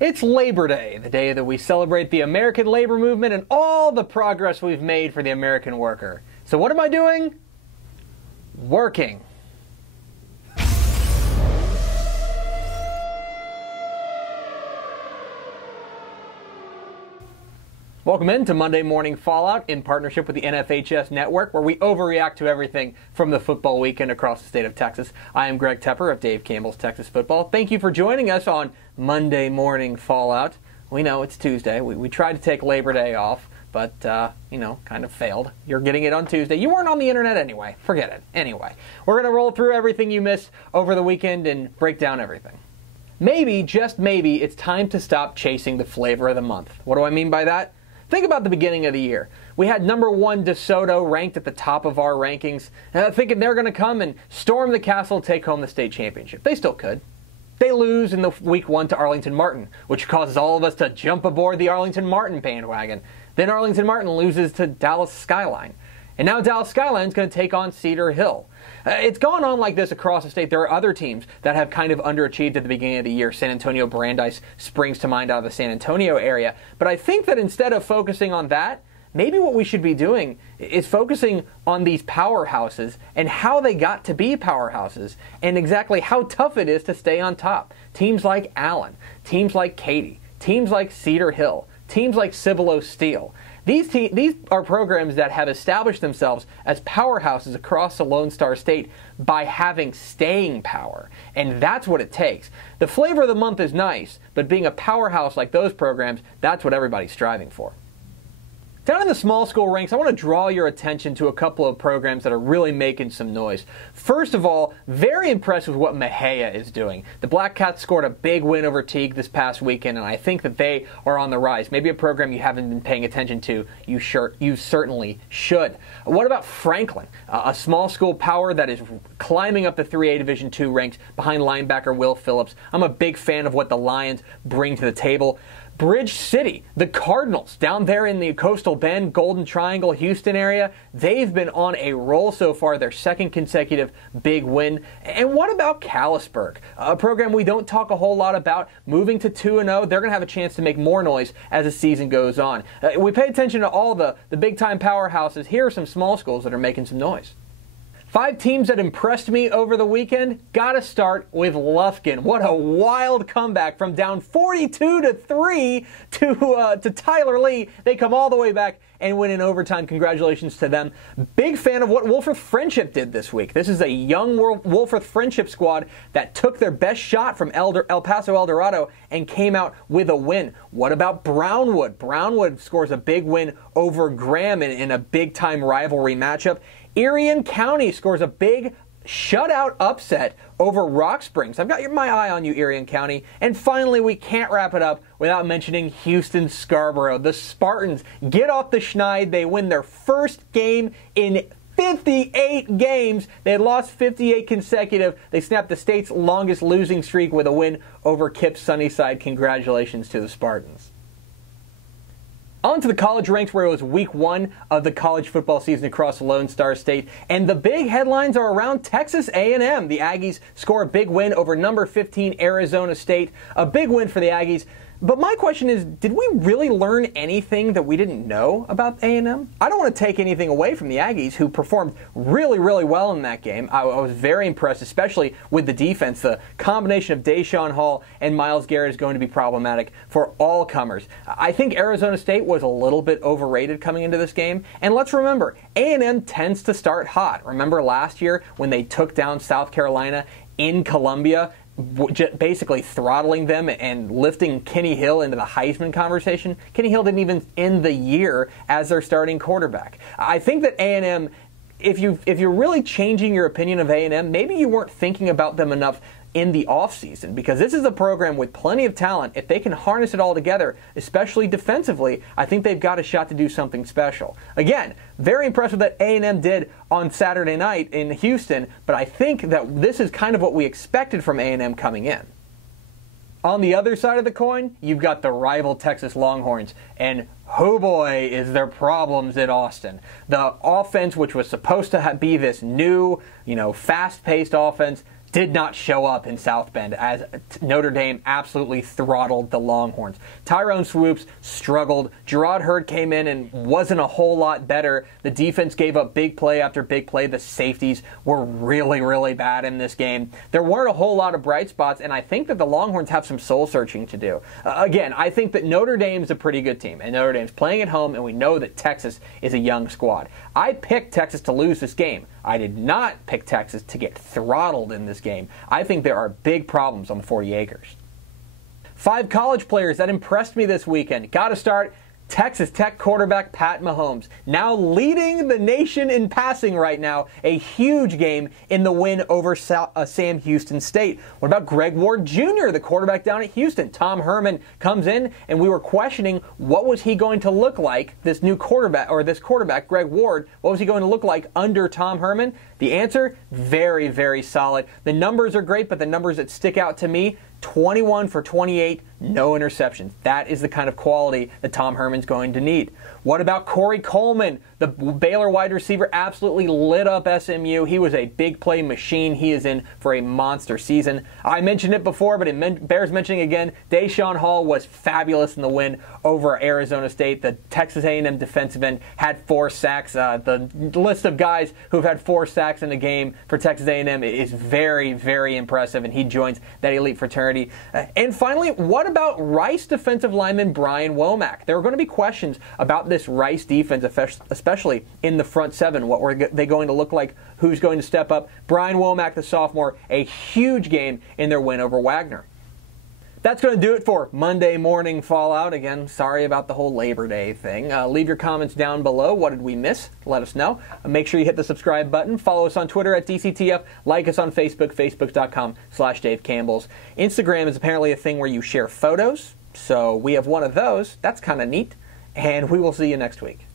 It's Labor Day, the day that we celebrate the American labor movement and all the progress we've made for the American worker. So what am I doing? Working. Welcome into Monday Morning Fallout in partnership with the NFHS Network, where we overreact to everything from the football weekend across the state of Texas. I am Greg Tepper of Dave Campbell's Texas Football. Thank you for joining us on Monday Morning Fallout. We know it's Tuesday. We tried to take Labor Day off, but, kind of failed. You're getting it on Tuesday. You weren't on the internet anyway. Forget it. Anyway, we're going to roll through everything you missed over the weekend and break down everything. Maybe, just maybe, it's time to stop chasing the flavor of the month. What do I mean by that? Think about the beginning of the year. We had number 1 DeSoto ranked at the top of our rankings, thinking they're going to come and storm the castle, take home the state championship. They still could. They lose in the week 1 to Arlington Martin, which causes all of us to jump aboard the Arlington Martin bandwagon. Then Arlington Martin loses to Dallas Skyline. And now Dallas Skyline's going to take on Cedar Hill. It's gone on like this across the state. There are other teams that have kind of underachieved at the beginning of the year. San Antonio Brandeis springs to mind out of the San Antonio area. But I think that instead of focusing on that, maybe what we should be doing is focusing on these powerhouses and how they got to be powerhouses and exactly how tough it is to stay on top. Teams like Allen, teams like Katy, teams like Cedar Hill, teams like Cibolo Steel. These are programs that have established themselves as powerhouses across the Lone Star State by having staying power. And that's what it takes. The flavor of the month is nice, but being a powerhouse like those programs, that's what everybody's striving for. Down in the small school ranks, I want to draw your attention to a couple of programs that are really making some noise. First of all, very impressed with what Mexia is doing. The Black Cats scored a big win over Teague this past weekend, and I think that they are on the rise. Maybe a program you haven't been paying attention to, you certainly should. What about Franklin, a small school power that is climbing up the 3A Division II ranks behind linebacker Will Phillips? I'm a big fan of what the Lions bring to the table. Bridge City, the Cardinals, down there in the Coastal Bend, Golden Triangle, Houston area, they've been on a roll so far, their second consecutive big win. And what about Callisburg, a program we don't talk a whole lot about, moving to 2-0. They're going to have a chance to make more noise as the season goes on. We pay attention to all the big-time powerhouses. Here are some small schools that are making some noise. 5 teams that impressed me over the weekend. Gotta start with Lufkin. What a wild comeback from down 42-3 to Tyler Lee. They come all the way back and win in overtime. Congratulations to them. Big fan of what Wolforth Friendship did this week. This is a young Wolforth Friendship squad that took their best shot from El Paso El Dorado and came out with a win. What about Brownwood? Brownwood scores a big win over Graham in a big-time rivalry matchup. Irion County scores a big shutout upset over Rock Springs. I've got my eye on you, Irion County. And finally, we can't wrap it up without mentioning Houston Scarborough. The Spartans get off the schneid. They win their first game in 58 games. They had lost 58 consecutive. They snapped the state's longest losing streak with a win over Kip Sunnyside. Congratulations to the Spartans. On to the college ranks, where it was week 1 of the college football season across the Lone Star State. And the big headlines are around Texas A&M. The Aggies score a big win over number 15 Arizona State. A big win for the Aggies. But my question is, did we really learn anything that we didn't know about A&M? I don't want to take anything away from the Aggies, who performed really, really well in that game. I was very impressed, especially with the defense. The combination of Deshaun Hall and Myles Garrett is going to be problematic for all comers. I think Arizona State was a little bit overrated coming into this game. And let's remember, A&M tends to start hot. Remember last year when they took down South Carolina in Columbia, basically throttling them and lifting Kenny Hill into the Heisman conversation? Kenny Hill didn't even end the year as their starting quarterback. I think that A&M, if you're really changing your opinion of A&M, maybe you weren't thinking about them enough in the offseason, because this is a program with plenty of talent. If they can harness it all together, especially defensively, I think they've got a shot to do something special. Again, very impressed with what A&M did on Saturday night in Houston, but I think that this is kind of what we expected from A&M coming in. On the other side of the coin, you've got the rival Texas Longhorns, and oh boy, is there problems in Austin. The offense, which was supposed to be this new, fast-paced offense, did not show up in South Bend as Notre Dame absolutely throttled the Longhorns. Tyrone Swoops struggled. Gerard Hurd came in and wasn't a whole lot better. The defense gave up big play after big play. The safeties were really, really bad in this game. There weren't a whole lot of bright spots, and I think that the Longhorns have some soul searching to do. Again, I think that Notre Dame's a pretty good team, and Notre Dame's playing at home, and we know that Texas is a young squad. I picked Texas to lose this game. I did not pick Texas to get throttled in this game. I think there are big problems on the 40 acres. 5 college players that impressed me this weekend. Got to start Texas Tech quarterback Pat Mahomes, now leading the nation in passing right now. A huge game in the win over Sam Houston State. What about Greg Ward Jr., the quarterback down at Houston? Tom Herman comes in, and we were questioning what was he going to look like, this new quarterback, or this quarterback, Greg Ward, what was he going to look like under Tom Herman? The answer, very, very solid. The numbers are great, but the numbers that stick out to me, 21 for 28, no interceptions. That is the kind of quality that Tom Herman's going to need. What about Corey Coleman? The Baylor wide receiver absolutely lit up SMU. He was a big play machine. He is in for a monster season. I mentioned it before, but it bears mentioning again. Deshaun Hall was fabulous in the win over Arizona State. The Texas A&M defensive end had 4 sacks. The list of guys who've had 4 sacks in a game for Texas A&M is very, very impressive, and he joins that elite fraternity. And finally, what about Rice defensive lineman Brian Womack? There are going to be questions about this Rice defense, especially in the front 7. What were they going to look like? Who's going to step up? Brian Womack, the sophomore, a huge game in their win over Wagner. That's going to do it for Monday Morning Fallout. Again, sorry about the whole Labor Day thing. Leave your comments down below. What did we miss? Let us know. Make sure you hit the subscribe button. Follow us on Twitter at DCTF. Like us on Facebook, facebook.com/Dave Campbell's. Instagram is apparently a thing where you share photos. So we have one of those. That's kind of neat. And we will see you next week.